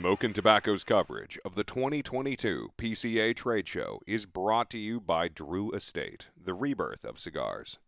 Smokin Tobacco's coverage of the 2022 PCA trade show is brought to you by Drew Estate, the rebirth of cigars.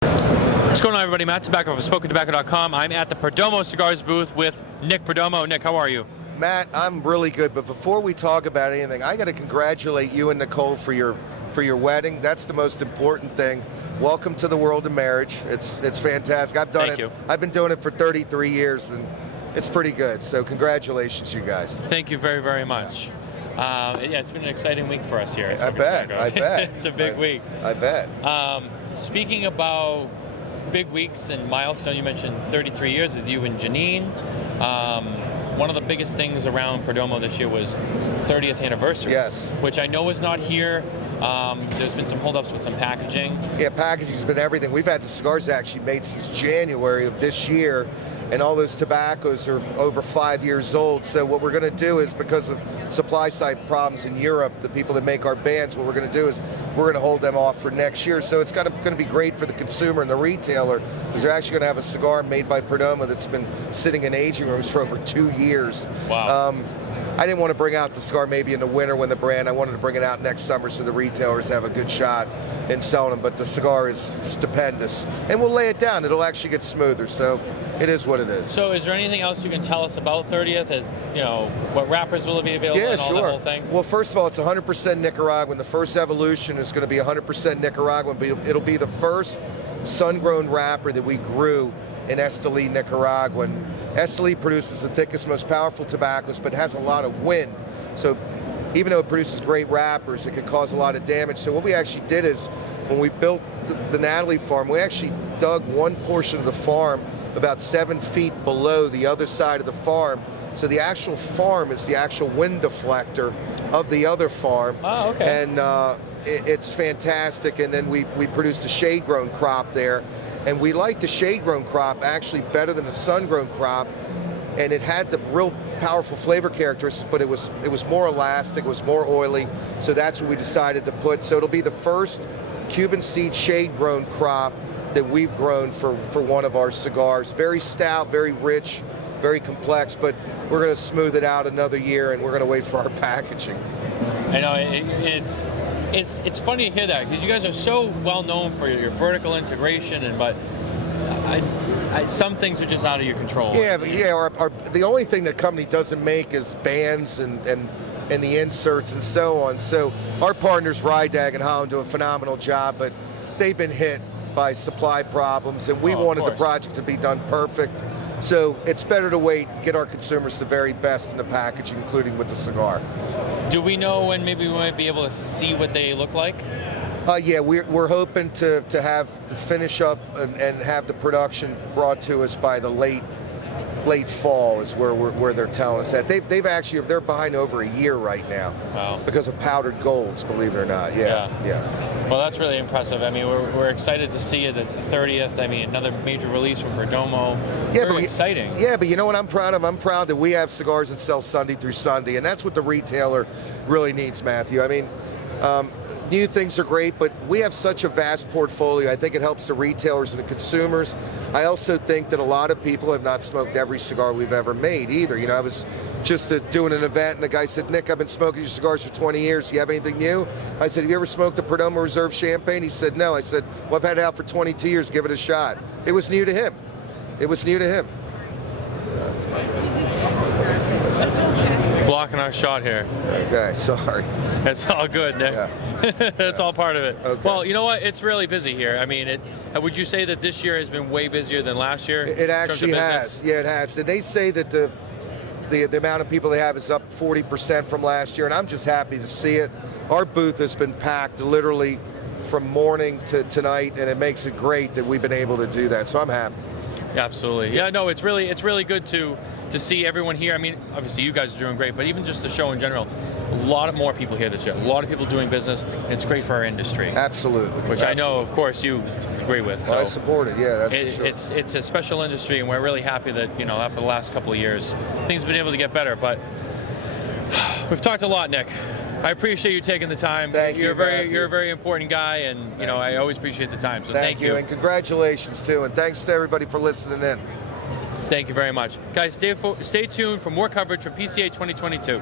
What's going on, everybody? Matt Tabacco from SmokinTobacco.com. I'm at the Perdomo Cigars booth with Nick Perdomo. Nick, how are you? Matt, I'm really good, but before we talk about anything, I got to congratulate you and Nicole for your wedding. That's the most important thing. Welcome to the world of marriage. It's fantastic. Thank you. I've been doing it for 33 years, and it's pretty good. So congratulations, you guys. Thank you very, very much. Yeah, it's been an exciting week for us here at I bet. It's a big week. I bet. Speaking about big weeks and milestone, you mentioned 33 years with you and Janine. One of the biggest things around Perdomo this year was 30th anniversary. Yes. Which I know is not here. There's been some holdups with some packaging. Yeah, packaging's been everything. We've had the cigars actually made since January of this year, and all those tobaccos are over 5 years old. So what we're going to do is, because of supply side problems in Europe, the people that make our bands, what we're going to do is we're going to hold them off for next year. So it's going to be great for the consumer and the retailer, because they're actually going to have a cigar made by Perdomo that's been sitting in aging rooms for over 2 years. Wow. I didn't want to bring out the cigar maybe in the winter when the brand, I wanted to bring it out next summer so the retailers have a good shot in selling them, but the cigar is stupendous. And we'll lay it down, it'll actually get smoother, so it is what it is. So is there anything else you can tell us about 30th? As you know, what wrappers will be available and all that whole thing? Well, first of all, it's 100% Nicaraguan. The first evolution is going to be 100% Nicaraguan, but it'll be the first sun-grown wrapper that we grew in Esteli, Nicaragua. Esteli produces the thickest, most powerful tobaccos, but has a lot of wind. So even though it produces great wrappers, it could cause a lot of damage. So what we actually did is, when we built the Natalie farm, we actually dug one portion of the farm about 7 feet below the other side of the farm. So the actual farm is the actual wind deflector of the other farm. Oh, okay. And it's fantastic. And then we produced a shade-grown crop there. And we like the shade-grown crop actually better than the sun-grown crop, and it had the real powerful flavor characteristics, but it was more elastic, it was more oily, so that's what we decided to put. So it'll be the first Cuban seed shade-grown crop that we've grown for one of our cigars. Very stout, very rich, very complex, but we're going to smooth it out another year, and we're going to wait for our packaging. I know, it's funny to hear that, because you guys are so well known for your vertical integration, but some things are just out of your control. Yeah, but the only thing the company doesn't make is bands and the inserts and so on. So our partners Rydag and Holland do a phenomenal job, but they've been hit by supply problems, and we wanted the project to be done perfect. So it's better to wait, get our consumers the very best in the packaging, including with the cigar. Do we know when maybe we might be able to see what they look like? Yeah, we're hoping to finish up and have the production brought to us by the late fall is where they're telling us that. They're behind over a year right now. Wow. Because of powdered golds, believe it or not. Yeah. Well, that's really impressive. I mean, we're excited to see it at the 30th. I mean, another major release from Perdomo. Yeah, Very exciting. Yeah, but you know what I'm proud of? I'm proud that we have cigars that sell Sunday through Sunday, and that's what the retailer really needs, Matthew. I mean, new things are great, but we have such a vast portfolio. I think it helps the retailers and the consumers. I also think that a lot of people have not smoked every cigar we've ever made either. You know, I was just doing an event, and the guy said, "Nick, I've been smoking your cigars for 20 years. Do you have anything new?" I said, "Have you ever smoked a Perdomo Reserve Champagne?" He said, "No." I said, "Well, I've had it out for 22 years. Give it a shot." It was new to him. It was new to him. Blocking our shot here. Okay, sorry. It's all good, Nick. Yeah. It's all part of it. Okay. Well, you know what? It's really busy here. I mean, would you say that this year has been way busier than last year? It actually has. Yeah, it has. And they say that the amount of people they have is up 40% from last year, and I'm just happy to see it. Our booth has been packed literally from morning to tonight, and it makes it great that we've been able to do that. So I'm happy. Yeah, absolutely. Yeah, no, it's really good to see everyone here. I mean, obviously you guys are doing great, but even just the show in general, a lot more people here this year. A lot of people doing business, and it's great for our industry. Absolutely. Which I know, of course, you agree with. So well, I support it. Yeah, that's for sure. It's a special industry, and we're really happy that, you know, after the last couple of years, things have been able to get better. But we've talked a lot, Nick. I appreciate you taking the time. Thank you, You're a very important guy, and you know I always appreciate the time. So thank you. And congratulations too, and thanks to everybody for listening in. Thank you very much. Guys, stay tuned for more coverage from PCA 2022.